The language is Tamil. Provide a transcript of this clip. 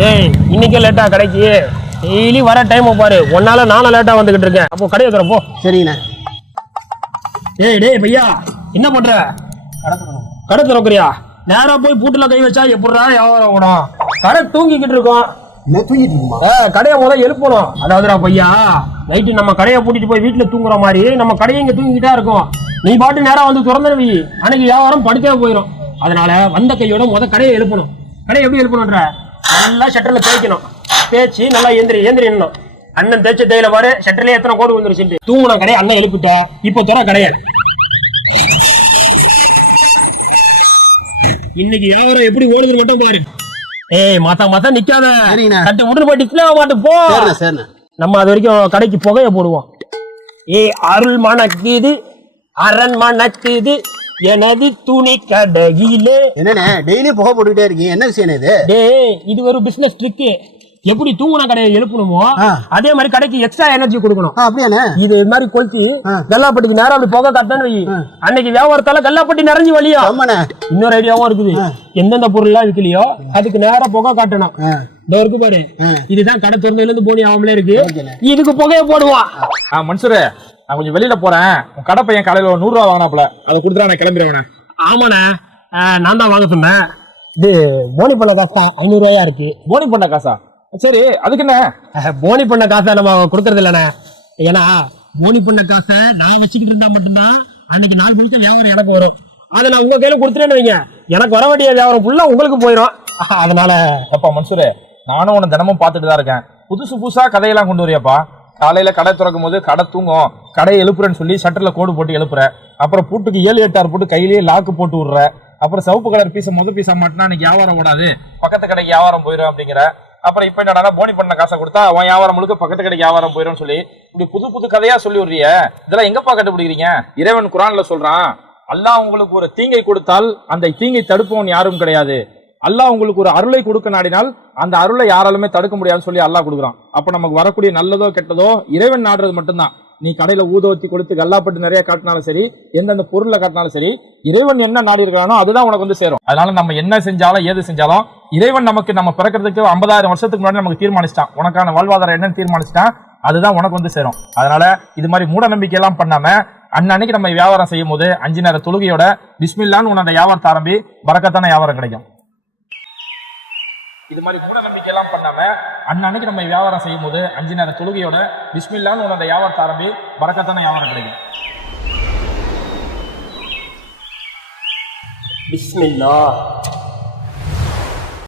டேய் இன்னைக்கு லேட்டா கடைக்கு. டெய்லி வர டைம் பாரு. ஒன்னால நானும் லேட்டா வந்துகிட்டு இருக்கேன். அப்போ கடையை தர போ. சரிங்கண்ணே டேய் டேய் பையா என்ன பண்ற? கடை திறக்கிறியா? நேரா போய் பூட்டுல கை வச்சா எப்படிடா வியாபாரம் ஓடும் கடை தூங்கிக்கிட்டு இருக்கோம். தூங்கிட்டு கடையை முதல்ல எழுப்பணும். அதாவதுடா பையா நைட்டு நம்ம கடையை பூட்டிட்டு போய் வீட்டுல தூங்குற மாதிரி நம்ம கடையை இங்க தூங்கிக்கிட்டே இருக்கும். நீ பாட்டு நேரா வந்து திறந்துருவி அன்னைக்கு வியாபாரம் படுத்தே போயிடும் அதனால வந்த கையோட முத கடையை எழுப்பணும். கடையை எப்படி எழுப்பணுன்ற நல்லா ஷட்டர்ல தேய்க்கணும். தேய்ச்சி நல்லா ஏந்திரி ஏந்திரி நின்னணும். அண்ணன் தேய்ச்ச தேயில பாரு ஷட்டர்லயே எத்தனை கோடு வந்துருச்சு தூங்குன கடையை அண்ணன் எழுப்பிட்ட. இப்போ துற கடையை. இன்னைக்கு வியாபாரம் எப்படி ஓடுதுன்னு மட்டும் பாரு. ஏய் மாத்தா மாத்தா நிக்காத. தட்டு விட்டு போய் டிஸ்பிளே மாட்டு போ. நம்ம அது வரைக்கும் கடைக்கு புகைய போடுவோம். ஏ அருள் மணக்குது அரண் மணக்குது எனது துணி கடையிலே. என்னண்ணே டெய்லி புகை போட்டுக்கிட்டே இருக்கீங்க. என்ன விஷயம் இது? டேய் இது ஒரு பிசினஸ் ட்ரிக்கு எப்படி தூங்குன கடையை எழுப்பணுமோ. அதே மாதிரி கடைக்கு எக்ஸ்ட்ரா எனர்ஜி கொடுக்கணும். அப்படியாண்ணே. இது மாதிரி கொளுத்தி. கல்லாப்பட்டிக்கு நேரம் அப்படி புகை காட்டான்னு வை. அன்னைக்கு வியாபாரத்தால கல்லாப்பட்டி நிறைஞ்சு வழியா. ஆமாண்ணே. இன்னொரு ஐடியாவும் இருக்குது. எந்தெந்த பொருள்லாம் விற்கலையோ அதுக்கு நேரா புகை காட்டணும். இதோ இருக்கு பாரு. இதுதான் கடை திறந்ததுல இருந்து போனி ஆகாமலே இருக்கு. இதுக்கு புகைய போடுவான் ஆ மன்சூரு நான் கொஞ்சம் வெளியில போறேன். உன் கடை பையன் காலையில ஒரு நூறு ரூபா வாங்கினாப்ல அதை கொடுத்துட்டு நான் கிளம்பிடுவேன் ஆமாண்ணே. நான் தான் வாங்க சொன்னேன். இது போனி பண்ண காசு? தான் ஐநூறு ரூபாயா இருக்கு? போனி பண்ண காசா? சரி அதுக்கு என்ன? போனி பண்ண காசை நம்ம கொடுக்கறது இல்லைண்ணே ஏன்னா போனி பண்ண காசை நான் வச்சுக்கிட்டு இருந்தா மட்டும்தான் அன்னைக்கு நாலு மணிக்கு வியாபாரம் எனக்கு வரும். அதை நான் உங்க கையில கொடுத்துட்டேன்னு வைங்க. எனக்கு வர வேண்டிய வியாபாரம் ஃபுல்லா உங்களுக்கு போயிடும் அதனால அப்பா மன்சூரு நானும் உன்னை தினமும் பார்த்துட்டு தான் இருக்கேன். புதுசு புதுசா கதையெல்லாம் கொண்டு வரியாப்பா. காலையில் கடை திறக்கும் போது கடை தூங்கும். கடையை எழுப்புறேன்னு சொல்லி ஷட்டரில் கோடு போட்டு எழுப்புற. அப்புறம் பூட்டுக்கு ஏழு எட்டார் போட்டு கையிலேயே லாக்கு போட்டு விடுற. அப்புறம் சவுப்பு கலர் பீஸை முத பீஸா மாட்டினா இன்னைக்கு வியாபாரம் ஓடாது. பக்கத்து கடைக்கு வியாபாரம் போயிடும் அப்படிங்கிற. அப்புறம் இப்போ என்னடா போனி பண்ண காசை கொடுத்தா உன் வியாபாரம் முழுக்க பக்கத்து கடைக்கு வியாபாரம் போயிடும் சொல்லி இப்படி புது புது கதையா சொல்லி விடுறிய. இதெல்லாம் எங்கப்பா கண்டுபிடிக்கிறீங்க? இறைவன் குரான்ல சொல்றான் அல்லாஹ் உங்களுக்கு ஒரு தீங்கை கொடுத்தால் அந்த தீங்கை தடுப்பவன் யாரும் கிடையாது. அல்லாஹ் உங்களுக்கு ஒரு அருளை கொடுக்க நாடினால் அந்த அருளை யாராலுமே தடுக்க முடியாதுன்னு சொல்லி அல்லாஹ் கொடுக்குறான். அப்போ நமக்கு வரக்கூடிய நல்லதோ கெட்டதோ இறைவன் நாடுறது மட்டும்தான். நீ கடையில் ஊதவத்தி கொடுத்து கல்லாப்பட்டு நிறைய காட்டினாலும் சரி எந்தெந்த பொருளை காட்டினாலும் சரி இறைவன் என்ன நாடி இருக்கிறானோ அதுதான் உனக்கு வந்து சேரும். அதனால நம்ம என்ன செஞ்சாலும் ஏது செஞ்சாலும் இறைவன் நமக்கு நம்ம பிறக்கிறதுக்கு ஐம்பதாயிரம் வருஷத்துக்கு முன்னாடி நமக்கு தீர்மானிச்சிட்டான். உனக்கான வாழ்வாதாரம் என்னன்னு தீர்மானிச்சிட்டான். அதுதான் உனக்கு வந்து சேரும். அதனால இது மாதிரி மூட நம்பிக்கை எல்லாம் பண்ணாம அன்னன்னைக்கு நம்ம வியாபாரம் செய்யும் போது அஞ்சு நேர தொழுகையோட பிஸ்மில்லான்னு உன்னோட வியாபாரத்தை ஆரம்பி பறக்கத்தான வியாபாரம் கிடைக்கும். இது மாதிரி கூட நம்பிக்கை எல்லாம் பண்ணாம அன்னன்னைக்கு நம்ம வியாபாரம் செய்யும் போது அஞ்சு நேரம் தொழுகையோட பிஸ்மில்லான்னு உன்னோட வியாபாரத்தை ஆரம்பி பறக்கத்தான வியாபாரம் கிடைக்கும். பிஸ்மில்லா.